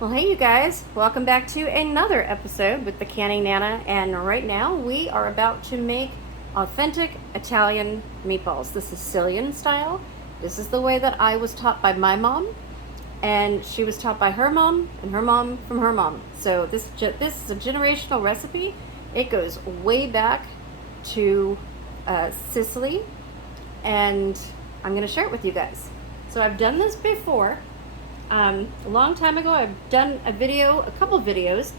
Well, hey, you guys, welcome back to another episode with the Canning Nana. And right now we are about to make authentic Italian meatballs, the Sicilian style. This is the way that I was taught by my mom, and she was taught by her mom, and her mom from her mom. So this is a generational recipe. It goes way back to Sicily, and I'm going to share it with you guys. So I've done this before. A long time ago, I've done a couple videos.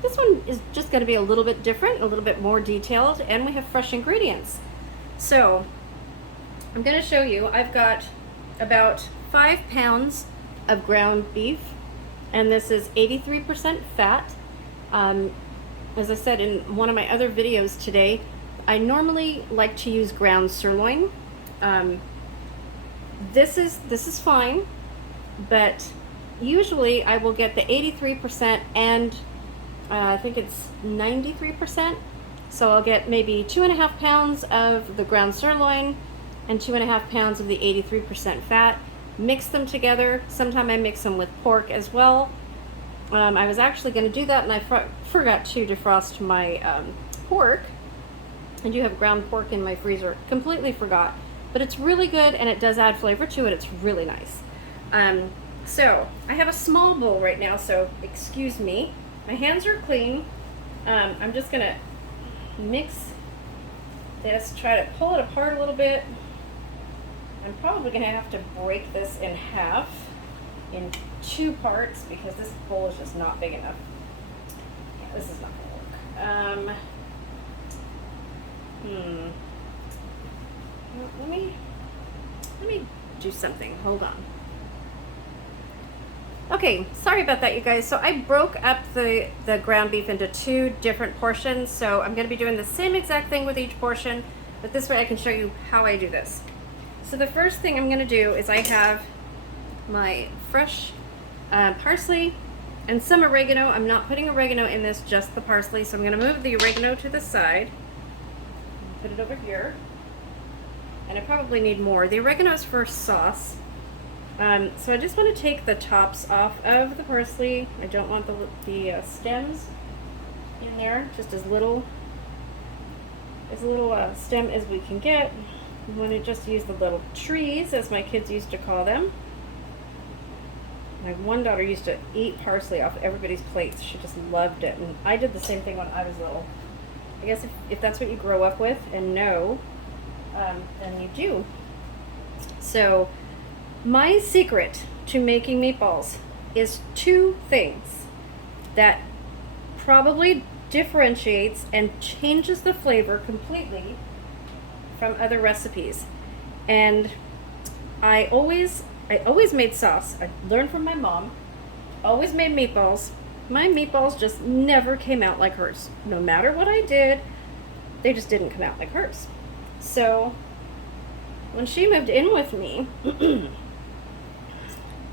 This one is just going to be a little bit different, a little bit more detailed, and we have fresh ingredients. So I'm going to show you, I've got about 5 pounds of ground beef, and this is 83% fat. As I said in one of my other videos today, I normally like to use ground sirloin. This is fine, but usually I will get the 83% and I think it's 93%. So I'll get maybe 2.5 pounds of the ground sirloin and 2.5 pounds of the 83% fat. Mix them together. Sometimes I mix them with pork as well. I was actually going to do that, and I forgot to defrost my pork. I do have ground pork in my freezer. Completely forgot. But it's really good, and it does add flavor to it. It's really nice. So I have a small bowl right now, so excuse me. My hands are clean. I'm just gonna mix this, try to pull it apart a little bit. I'm probably gonna have to break this in half, in 2 parts, because this bowl is just not big enough. Yeah, this is not gonna work. Well, let me do something. Hold on. Okay, sorry about that, you guys. So I broke up the ground beef into 2 different portions. So I'm going to be doing the same exact thing with each portion, but this way I can show you how I do this. So the first thing I'm going to do is I have my fresh parsley and some oregano. I'm not putting oregano in this, just the parsley. So I'm going to move the oregano to the side. Put it over here. And I probably need more. The oregano is for sauce. So I just want to take the tops off of the parsley. I don't want the stems in there. Just as little stem as we can get. We want to just use the little trees, as my kids used to call them. My one daughter used to eat parsley off everybody's plates. She just loved it. And I did the same thing when I was little. I guess if that's what you grow up with and know, then you do. So my secret to making meatballs is 2 things that probably differentiates and changes the flavor completely from other recipes. And I always made sauce. I learned from my mom. Always made meatballs. My meatballs just never came out like hers. No matter what I did, they just didn't come out like hers. So when she moved in with me,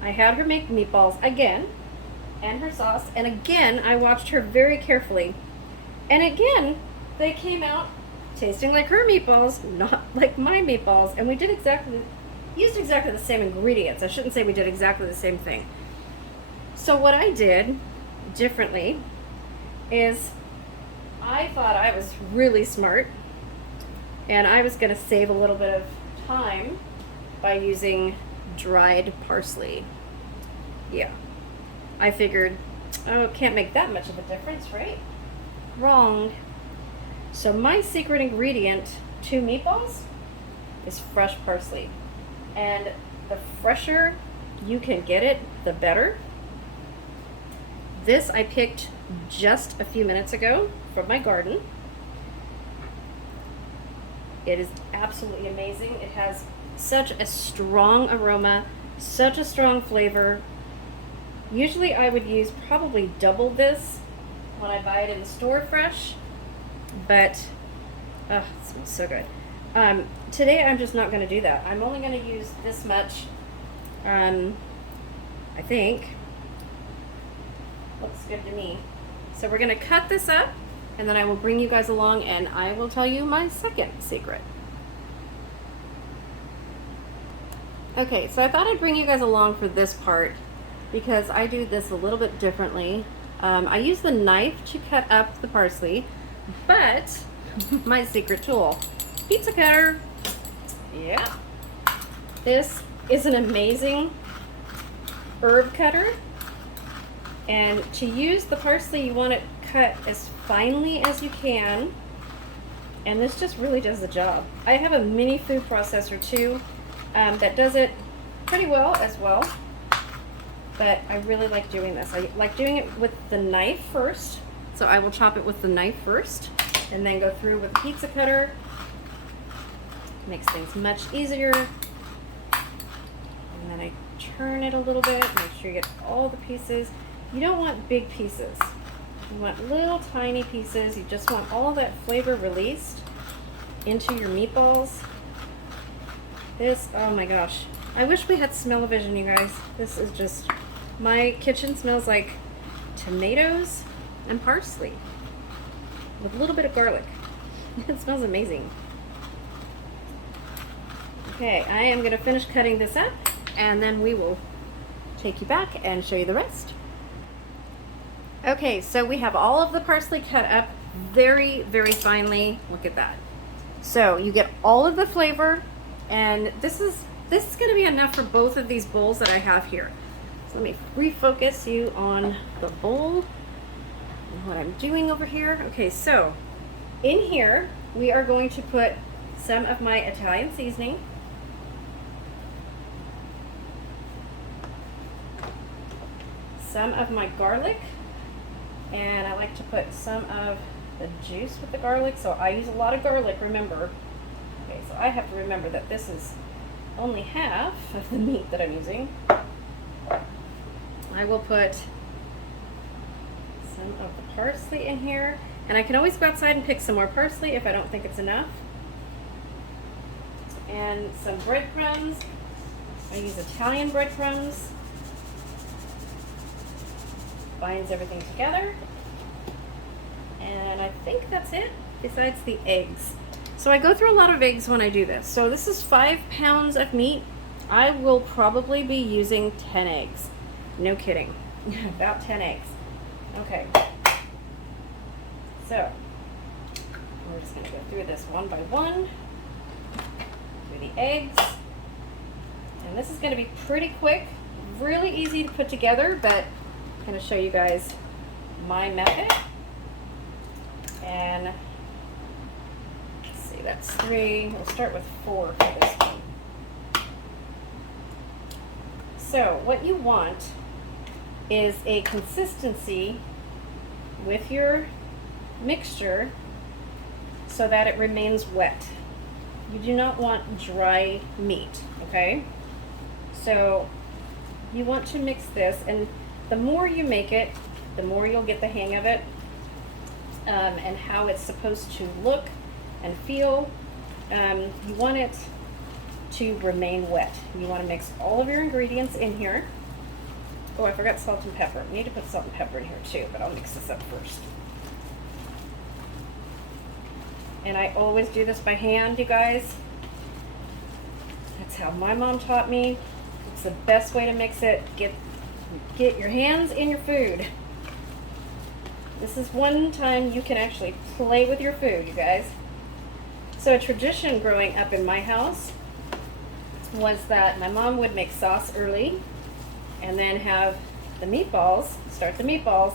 I had her make meatballs again, and her sauce, and again I watched her very carefully, and again they came out tasting like her meatballs, not like my meatballs. And we used exactly the same ingredients. I shouldn't say we did exactly the same thing. So what I did differently is I thought I was really smart, and I was going to save a little bit of time by using dried parsley. Yeah, I figured, oh, it can't make that much of a difference, right? Wrong. So my secret ingredient to meatballs is fresh parsley, and the fresher you can get it, the better. This I picked just a few minutes ago from my garden. It is absolutely amazing. It has such a strong aroma, such a strong flavor. Usually I would use probably double this when I buy it in the store fresh, but it smells so good. Today I'm just not going to do that. I'm only going to use this much. I think looks good to me. So we're going to cut this up, and then I will bring you guys along and I will tell you my second secret. Okay, so I thought I'd bring you guys along for this part. because I do this a little bit differently. I use the knife to cut up the parsley, but my secret tool, pizza cutter. Yeah. This is an amazing herb cutter. And to use the parsley, you want it cut as finely as you can. And this just really does the job. I have a mini food processor too that does it pretty well as well. But I really like doing this. I like doing it with the knife first. So I will chop it with the knife first and then go through with the pizza cutter. Makes things much easier. And then I turn it a little bit, make sure you get all the pieces. You don't want big pieces. You want little tiny pieces. You just want all that flavor released into your meatballs. This, oh my gosh. I wish we had smell-o-vision, you guys. This is just, my kitchen smells like tomatoes and parsley with a little bit of garlic. It smells amazing. Okay, I am gonna finish cutting this up and then we will take you back and show you the rest. Okay, so we have all of the parsley cut up very, very finely. Look at that. So you get all of the flavor, and this is gonna be enough for both of these bowls that I have here. So let me refocus you on the bowl and what I'm doing over here. Okay, so in here, we are going to put some of my Italian seasoning. Some of my garlic. And I like to put some of the juice with the garlic, so I use a lot of garlic, remember. Okay, so I have to remember that this is only half of the meat that I'm using. I will put some of the parsley in here, and I can always go outside and pick some more parsley if I don't think it's enough. And some breadcrumbs. I use Italian breadcrumbs. Binds everything together, and I think that's it besides the eggs. So I go through a lot of eggs when I do this. So this is 5 pounds of meat. I will probably be using 10 eggs. No kidding. About 10 eggs. Okay, so we're just going to go through this one by one through the eggs, and this is going to be pretty quick, really easy to put together, but I'm going to show you guys my method. And let's see, that's 3. We'll start with 4 for this one. So what you want is a consistency with your mixture so that it remains wet. You do not want dry meat, okay? So you want to mix this, and the more you make it, the more you'll get the hang of it, and how it's supposed to look and feel. You want it to remain wet. You want to mix all of your ingredients in here. Oh, I forgot salt and pepper. I need to put salt and pepper in here too, but I'll mix this up first. And I always do this by hand, you guys. That's how my mom taught me. It's the best way to mix it. Get your hands in your food. This is one time you can actually play with your food, you guys. So a tradition growing up in my house was that my mom would make sauce early and then have the meatballs, start the meatballs,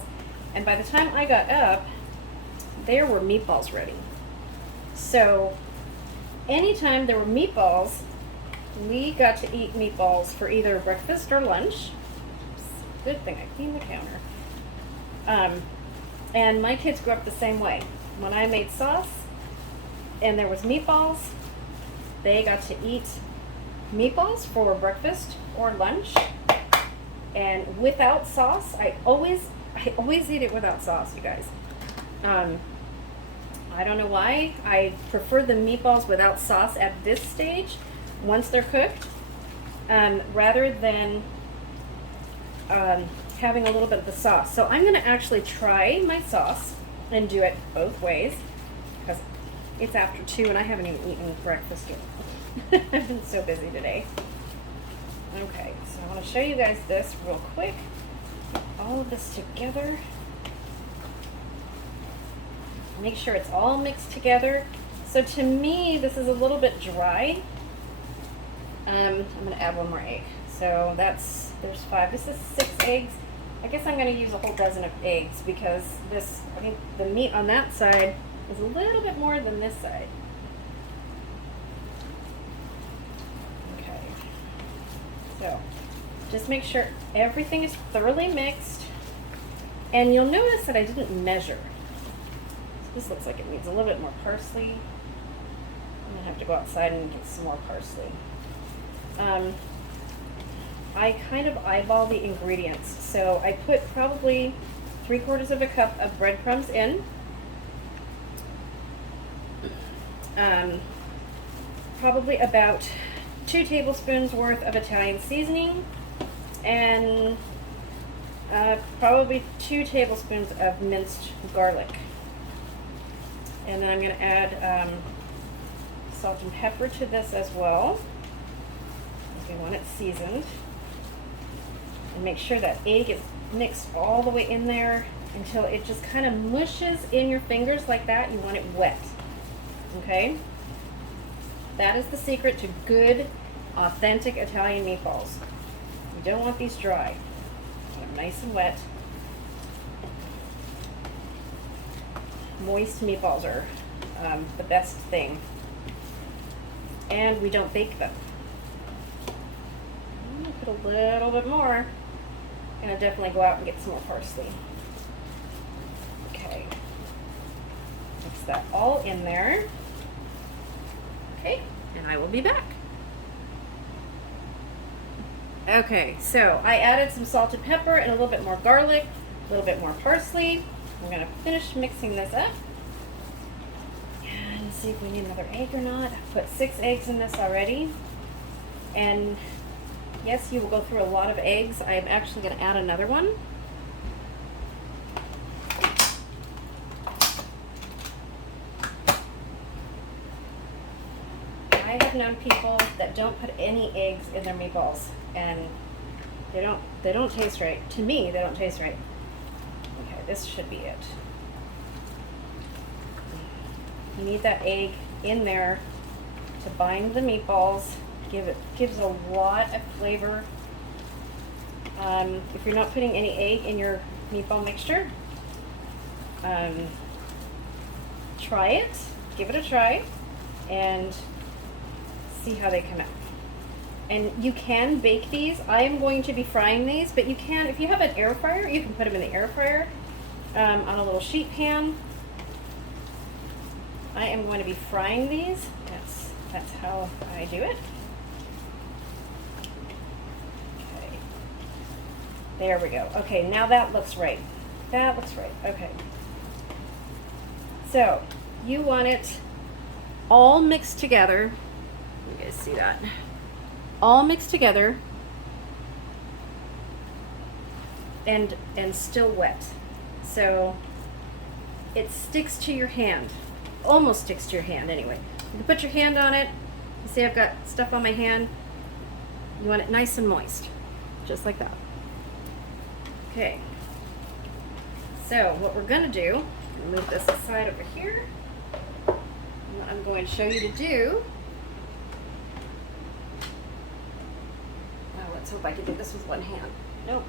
and by the time I got up, there were meatballs ready. So anytime there were meatballs, we got to eat meatballs for either breakfast or lunch. Good thing I cleaned the counter. And my kids grew up the same way. When I made sauce and there was meatballs, they got to eat meatballs for breakfast or lunch. And without sauce, I always eat it without sauce, you guys. I don't know why. I prefer the meatballs without sauce at this stage, once they're cooked, rather than having a little bit of the sauce. So I'm going to actually try my sauce and do it both ways, because it's after 2 and I haven't even eaten breakfast yet. I've been so busy today. Okay, so I want to show you guys this real quick. All of this together. Make sure it's all mixed together. So to me, this is a little bit dry. I'm going to add one more egg. So there's 5. This is 6 eggs. I guess I'm going to use a whole dozen of eggs because I think the meat on that side is a little bit more than this side. Okay. So just make sure everything is thoroughly mixed. And you'll notice that I didn't measure. So this looks like it needs a little bit more parsley. I'm going to have to go outside and get some more parsley. I kind of eyeball the ingredients. So I put probably 3/4 of a cup of breadcrumbs in. Probably about 2 tablespoons worth of Italian seasoning, and probably 2 tablespoons of minced garlic. And then I'm going to add salt and pepper to this as well, because we want it seasoned. And make sure that egg is mixed all the way in there until it just kind of mushes in your fingers like that. You want it wet. Okay? That is the secret to good, authentic Italian meatballs. You don't want these dry. You want them nice and wet. Moist meatballs are the best thing. And we don't bake them. I'm going to put a little bit more. I'm going to definitely go out and get some more parsley. Okay. Mix that all in there. Okay, and I will be back. Okay, so I added some salted pepper and a little bit more garlic, a little bit more parsley. I'm going to finish mixing this up. And see if we need another egg or not. I've put 6 eggs in this already. And yes, you will go through a lot of eggs. I am actually going to add another one. I have known people that don't put any eggs in their meatballs, and they don't taste right. To me, they don't taste right. Okay, this should be it. You need that egg in there to bind the meatballs. Gives a lot of flavor. If you're not putting any egg in your meatball mixture, try it. Give it a try, and see how they come out. And you can bake these. I am going to be frying these, but you can, if you have an air fryer, you can put them in the air fryer on a little sheet pan. I am going to be frying these. That's how I do it. Okay. There we go. Okay, now that looks right. That looks right. Okay. So, you want it all mixed together. You guys see that? All mixed together and still wet. So it sticks to your hand. Almost sticks to your hand anyway. You can put your hand on it. You see I've got stuff on my hand. You want it nice and moist. Just like that. Okay. So what we're going to do, move this aside over here. What I'm going to show you to do. Let's hope I can do this with one hand. Nope.